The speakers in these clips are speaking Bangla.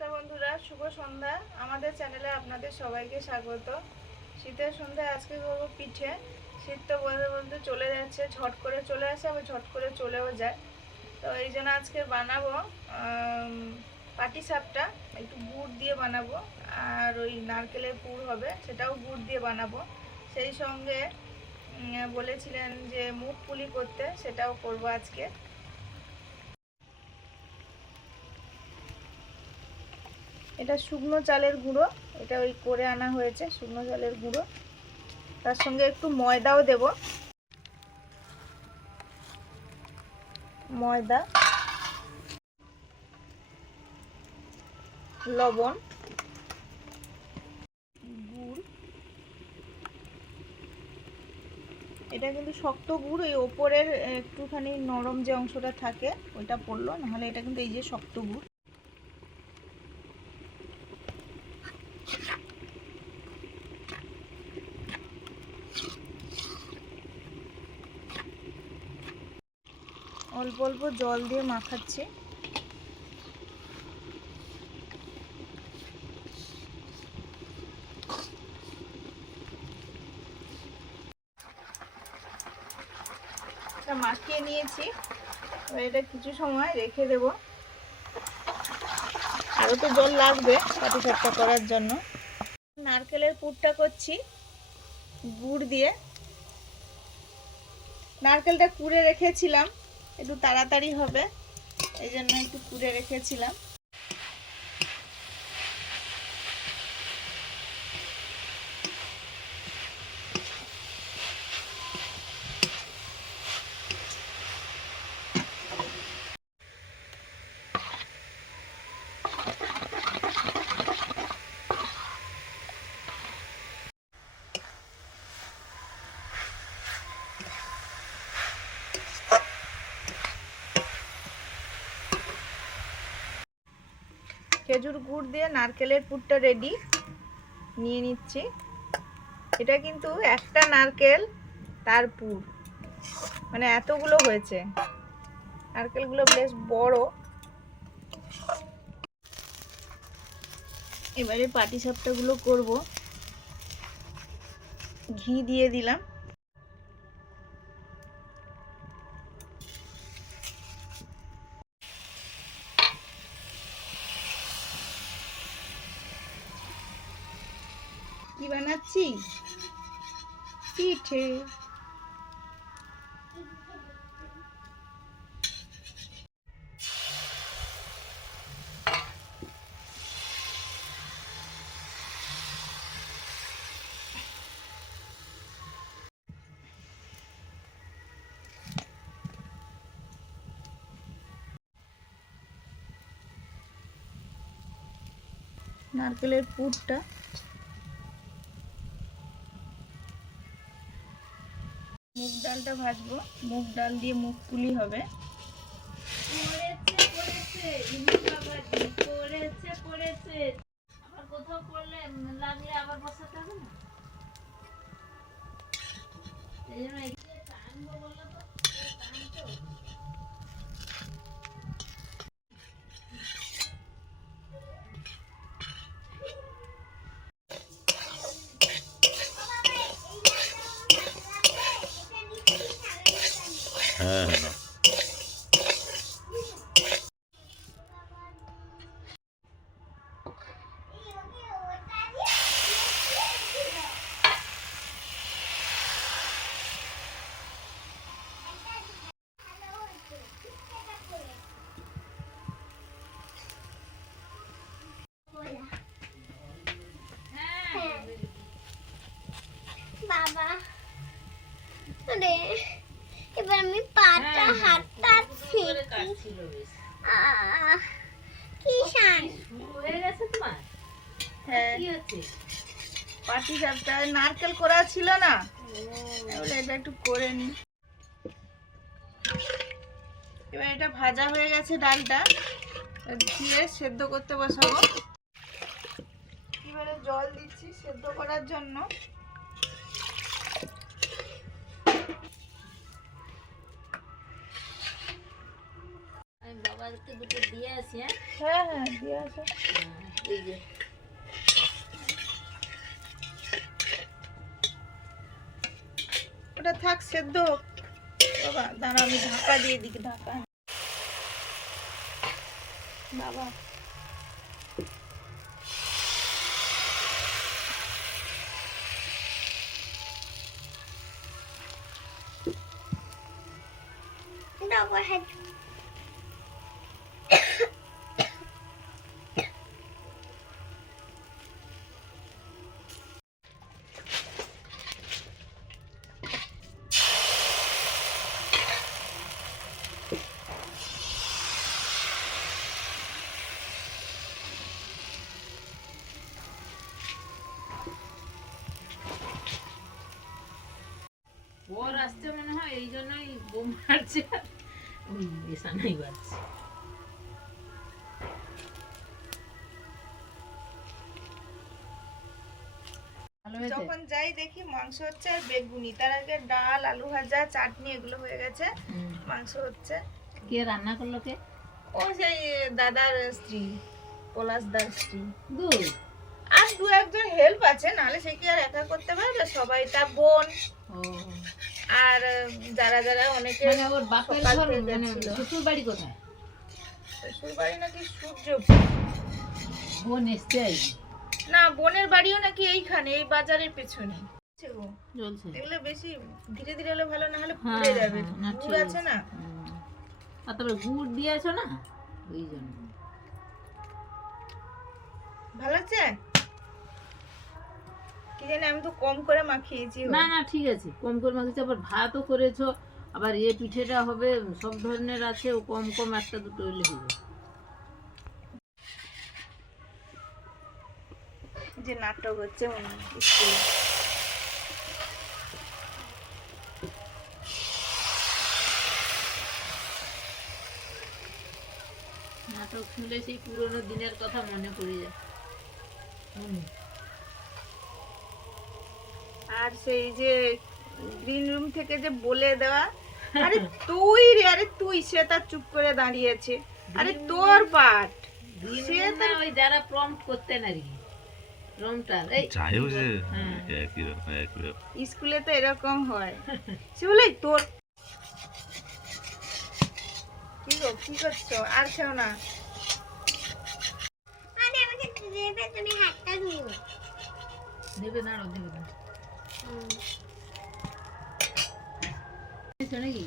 নমস্কার বন্ধুরা, শুভ সন্ধ্যা। আমাদের চ্যানেলে আপনাদের সবাইকে স্বাগত। শীতের সন্ধ্যায় আজকে করবো পিঠে। শীত তো বলতে বলতে চলে যাচ্ছে, ঝট করে চলে আসে আবার ঝট করে চলেও যায়। তো এই জন্য আজকে বানাবো পাটিসাপটা। একটু গুড় দিয়ে বানাবো, আর ওই নারকেলের পুর হবে, সেটাও গুড় দিয়ে বানাবো। সেই সঙ্গে বলেছিলেন যে মুগ পুলি করতে, সেটাও করব আজকে। এটা শুকনো চালের গুঁড়ো, এটা ওই করে আনা হয়েছে শুকনো চালের গুঁড়ো। তার সঙ্গে একটু ময়দাও দেব, ময়দা, লবণ, গুড়। এটা কিন্তু শক্ত গুড়, এই ওপরের একটুখানি নরম যে অংশটা থাকে ওইটা পড়লো, নাহলে এটা কিন্তু এই যে শক্ত গুড়। অল্প অল্প জল দিয়ে মাখাচ্ছি। মাখিয়ে নিয়েছি, এবার এটা কিছু সময় রেখে দেব। আরও তো জল লাগবে পাটিসাপটা করার জন্য। নারকেলের পুরটা করছি গুড় দিয়ে। নারকেলটা কুড়ে রেখেছিলাম, একটু তাড়াতাড়ি হবে এই জন্য একটু কুড়ে রেখেছিলাম। খেজুর গুড় দিয়ে নারকেলের পুরটা রেডি, নিয়ে নিচ্ছি। এটা কিন্তু একটা নারকেল তার পুর, মানে এতগুলো হয়েছে, নারকেলগুলো বেশ বড়। এবারে পাটিসাপটাগুলো করব। ঘি দিয়ে দিলাম, কি বানাচ্ছি? পিঠে। নারকেলের পুরটা মুগ ডালটা ভাজবো, মুগ ডাল দিয়ে মুগ পুলি হবে। আবার কোথাও পড়লে লাগলে আবার বসাতে হবে না, এই জন্য টানবো বললো তো টানতো। হ্যাঁ বাবা রে, এবার আমি পাটা হাতটা কি শান হয়ে গেছে তোমার? হ্যাঁ, কি হচ্ছে? পাটিসাপটা নারকেল করা ছিল না, তাহলে এটা একটু করে নি। এবার এটা ভাজা হয়ে গেছে, ডালটা দিয়ে সেদ্ধ করতে বসাবো। এবারে জল দিচ্ছি সেদ্ধ করার জন্য। আমি বাবাকে দুটো দিয়ে আসি। হ্যাঁ হ্যাঁ দিয়ে আসো। এই যে ওটা থাক সেদ্ধ হোক। বাবা দাঁড়া, আমি ঢাকা দিয়ে দিই, ঢাকা। বাবা Double head. ওর আসছে মনে হয়, এই জন্যই বোম মারছে আর ওই এসানাই বাজছে। ভালো হয়েছে? যখন যাই দেখি মাংস হচ্ছে আর বেগুনি, তার আগে ডাল, আলু ভাজা, চাটনি এগুলো হয়ে গেছে, হুম। মাংস হচ্ছে। কে রান্না করলো কে? ও সেই দাদার স্ত্রী, পলাশদার স্ত্রী। দুই। আর দু একজন হেল্প আছে, নাহলে সে কি আর একা করতে পারবে? সবাই তার বোন ও আর যারা যারা অনেকে। মানে ওর বাপের সকাল ঘর থেকে মানে ছিল। শ্বশুর বাড়ি কোথায়? শ্বশুর বাড়ি নাকি সূর্য, বোন এসছে? না বোনের বাড়িও নাকি এইখানে, এই বাজারের পেছনে। চলছে। এগুলো বেশি ধীরে ধীরে হলে ভালো, না হলে হ্যাঁ, পুড়ে যাবে। হ্যাঁ, না, গুড় ঠিক আছে না। আর তবে গুড় দিয়েছো না, ওই জন্য। ভালো আছে কি জানি, আমি তো কম করে মাখিয়েছি। না না ঠিক আছে, কম করে মাখিয়েছো, আবার ভাতও করেছো, আবার এ পিঠেটা হবে, সব ধরনের আছে, ও কম কম একটা দুটো হলে হবে। যে নাটক হচ্ছে মনে হয় স্কুলে। নাটক শুনলে সেই পুরোনো দিনের কথা মনে পড়ে যায়। আর সেই যে গ্রিন রুম থেকে যে বলে দেওয়া, আরে তুই রে, আরে তুই, সে তার চুপ করে দাঁড়িয়েছে, আরে তোর পাঠ। সে না, ওই যারা প্রম্পট করতেন আর কি, প্রম্পটার এই যাই হোক যে হ্যাঁ। একই ব্যাপার, একই ব্যাপার। স্কুলে তো এরকম হয়। সে বলে তোর কি গো, কি করছো? আর খেও না। আরে আমাকে দেবে, তুমি হাতটা ধুও। দেবে না, দেবে না নাকি?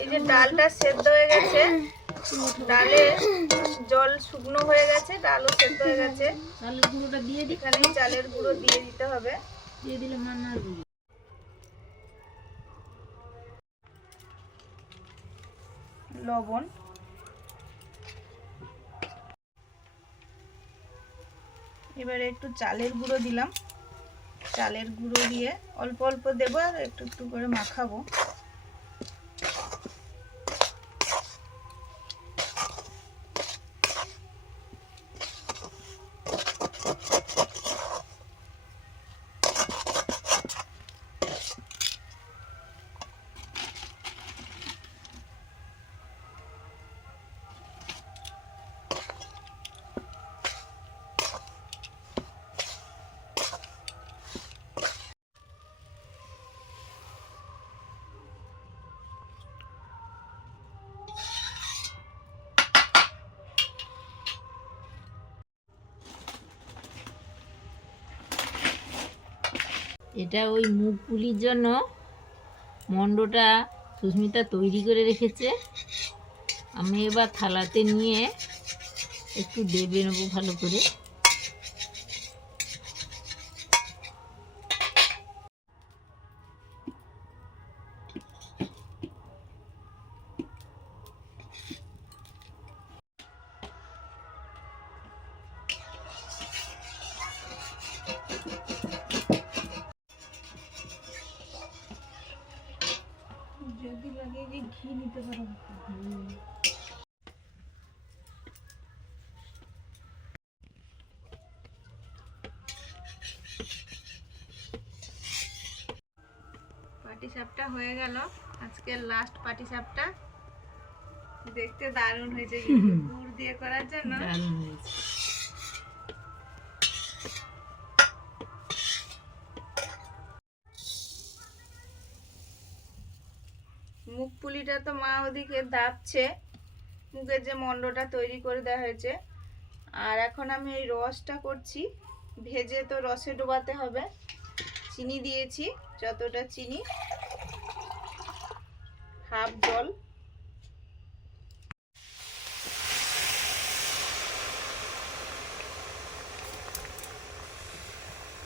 এই যে ডালটা সেদ্ধ হয়ে গেছে, ডালে জল শুকনো হয়ে গেছে, ডালও সেদ্ধ হয়ে গেছে। তাহলে গুঁড়োটা দিয়ে দিই, এখানে চালের গুঁড়ো দিয়ে দিতে হবে, দিয়ে দিলে মান্নার গুঁড়ো। লবণ, এবারে একটু চালের গুঁড়ো দিলাম। চালের গুঁড়ো দিয়ে অল্প অল্প দেবো আর একটু একটু করে মাখাবো। এটা ওই মুগ পুলির জন্য মন্ডটা সুস্মিতা তৈরি করে রেখেছে। আমি এবার থালাতে নিয়ে একটু দেবে নেবো ভালো করে। যদি লাগে যে ঘি নিতে পারো। পাটিসাপটা হয়ে গেল, আজকের লাস্ট পাটিসাপটা। দেখতে দারুণ হয়েছে, গুড় দিয়ে করার জন্য। দারুণ হয়েছে। মুগ পুলিটা তো মা ওদিকে দাবছে, মুগের যে মন্ডটা তৈরি করে দেওয়া হয়েছে। আর এখন আমি এই রসটা করছি, ভেজে তো রসে ডোবাতে হবে। চিনি দিয়েছি, যতটা চিনি, হাফ জল।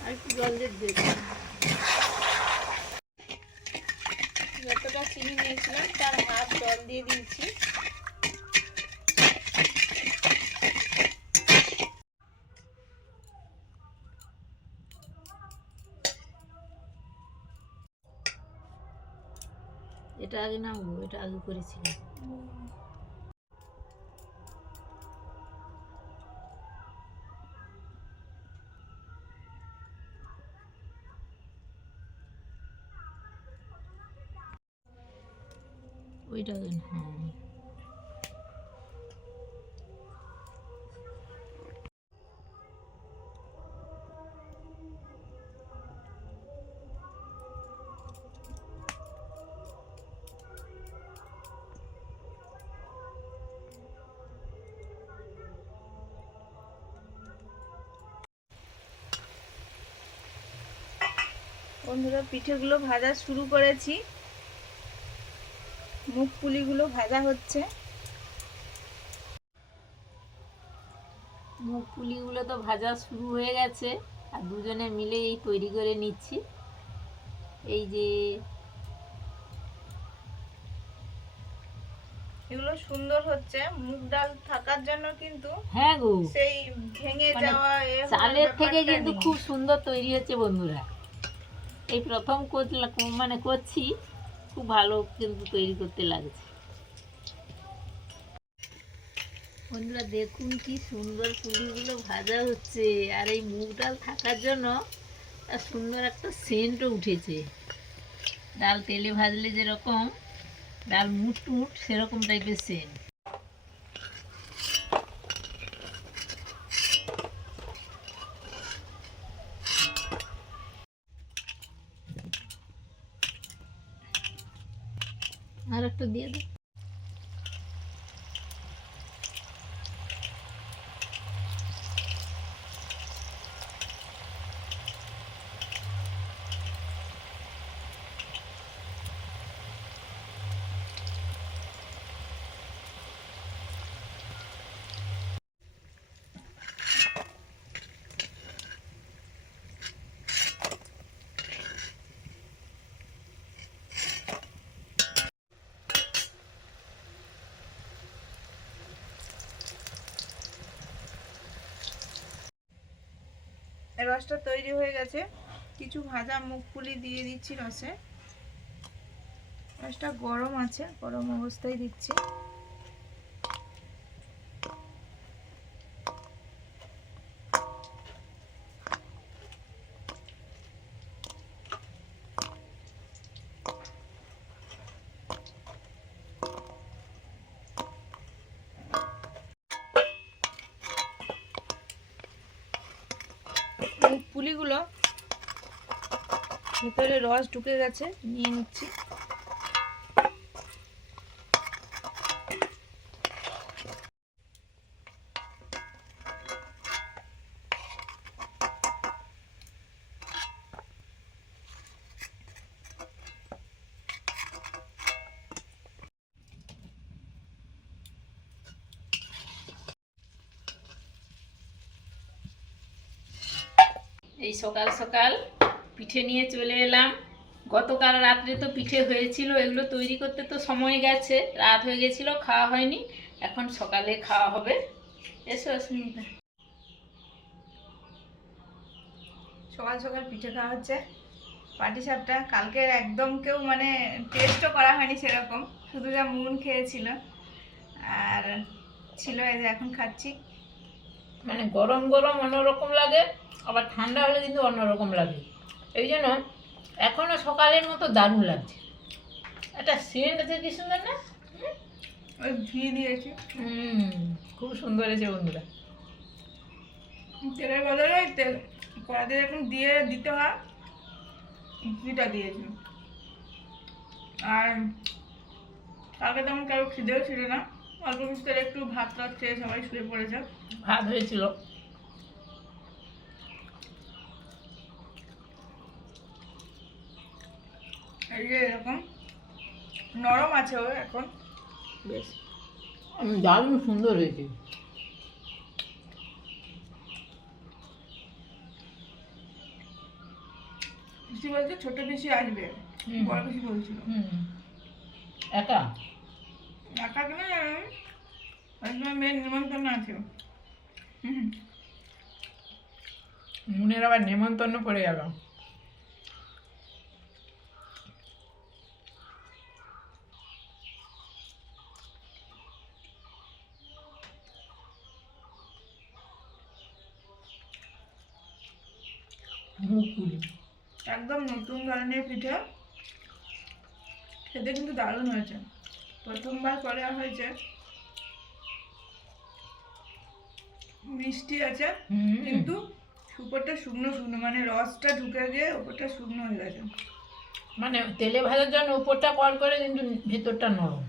আর একটু জল দিয়ে দেবো। যতটা চিনি নিয়েছিলাম তার হাফ জল দিয়ে দিয়েছি। এটা আগে নামবো, এটা আগে করেছিলাম। ওইটা আগে, হ্যাঁ। বন্ধুরা, পিঠেগুলো ভাজা শুরু করেছি, মুগ পুলিগুলো ভাজা হচ্ছে। মুগ পুলিগুলো তো ভাজা শুরু হয়ে গেছে, আর দুজনে মিলে এই তৈরি করে নিচ্ছি। এই যে এগুলো সুন্দর হচ্ছে, মুগ ডাল থাকার জন্য কিন্তু হ্যাঁ গো, সেই ভেঙে মানে যাওয়া হওয়ার চালের থেকে ব্যাপারটা কিন্তু নেই। খুব সুন্দর তৈরি হচ্ছে বন্ধুরা। এই প্রথম মানে করছি, খুব ভালো কিন্তু তৈরি করতে লাগছে। বন্ধুরা দেখুন কি সুন্দর পুলিগুলো ভাজা হচ্ছে, আর এই মুগ ডাল থাকার জন্য তার সুন্দর একটা সেন্টও উঠেছে। ডাল তেলে ভাজলে যেরকম ডাল মুট সেরকম টাইপের সেন্ট। আর একটা দিয়ে দাও। রসটা তৈরি হয়ে গেছে, কিছু ভাজা মুগ পুলি দিয়ে দিচ্ছি রসে। রসটা গরম আছে, গরম অবস্থায় দিচ্ছি। মুগ পুলিগুলো ভেতরে রস ঢুকে গেছে, নিয়ে নিচ্ছি। এই সকাল সকাল পিঠে নিয়ে চলে এলাম। গতকাল রাত্রে তো পিঠে হয়েছিল, এগুলো তৈরি করতে তো সময় গেছে, রাত হয়ে গেছিল, খাওয়া হয়নি। এখন সকালে খাওয়া হবে। এসো অস্মিতা। সকাল সকাল পিঠে খাওয়া হচ্ছে, পাটিসাপটা। কালকের একদম কেউ মানে টেস্টও করা হয়নি সেরকম, শুধু যা মুন খেয়েছিল আর ছিল, এই যে এখন খাচ্ছি। মানে গরম গরম অন্যরকম লাগে, আবার ঠান্ডা হলে কিন্তু অন্যরকম লাগে। এই জন্য এখনো সকালের মতো দারুণ লাগছে। একটা সেন্ট আছে কি সুন্দর না? ওই ঘি দিয়েছি, খুব সুন্দর হয়েছে বন্ধুরা। তেলের বদলে ওই তেল কড়াতে এরকম দিয়ে দিতে হয়, ঘিটা দিয়েছি। আর কালকে তেমন কারো খিদেও ছিল না, অল্প কিছু তেলে একটু ভাত টাত খেয়ে সবাই শুয়ে পড়েছে। ভাত হয়েছিল। এই যে এরকম নরম আছে ও এখন। বেশ দারুণ সুন্দর হয়েছে। পিসি বলছে ছোট পিসি আসবে, বড় পিসি বলছিল। একা একা কেন জানি, ওই সময় মেয়ের নিমন্ত্রণ আছে। মুনের আবার নেমন্তন্ন পড়ে গেল। মুখ পুরি একদম নতুন ধরনের পিঠে, খেতে কিন্তু দারুণ হয়েছে। প্রথমবার করা হয়েছে, মিষ্টি আছে কিন্তু উপরটা শুকনো শুকনো, মানে রসটা ঢুকে গিয়ে উপরটা শুকনো হয়ে গেছে। মানে তেলে ভাজার জন্য উপরটা কল করে কিন্তু ভেতরটা নরম।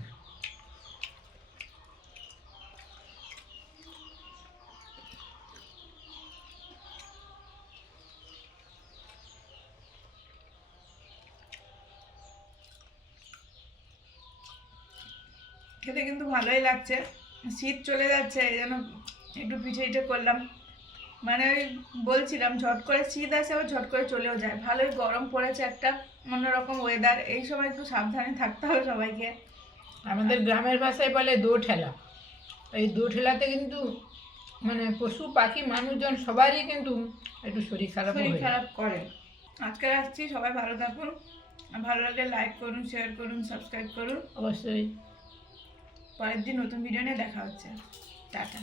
খেতে কিন্তু ভালোই লাগছে। শীত চলে যাচ্ছে, এই জন্য একটু পিঠে পিঠে করলাম। মানে ওই বলছিলাম ঝট করে শীত আসে আবার ঝট করে চলেও যায়। ভালোই গরম পড়েছে, একটা অন্যরকম ওয়েদার। এই সময় একটু সাবধানে থাকতে হবে সবাইকে। আমাদের গ্রামের ভাষায় বলে দো ঠেলা। এই দো ঠেলাতে কিন্তু মানে পশু পাখি মানুষজন সবারই কিন্তু একটু শরীর খারাপ শরীর হয়ে যায়। খারাপ করে। আজকে আসছি, সবাই ভালো থাকুন, আর ভালো লাগলে লাইক করুন, শেয়ার করুন, সাবস্ক্রাইব করুন। অবশ্যই। পরের দিন নতুন ভিডিও নিয়ে দেখা হচ্ছে। টাটা।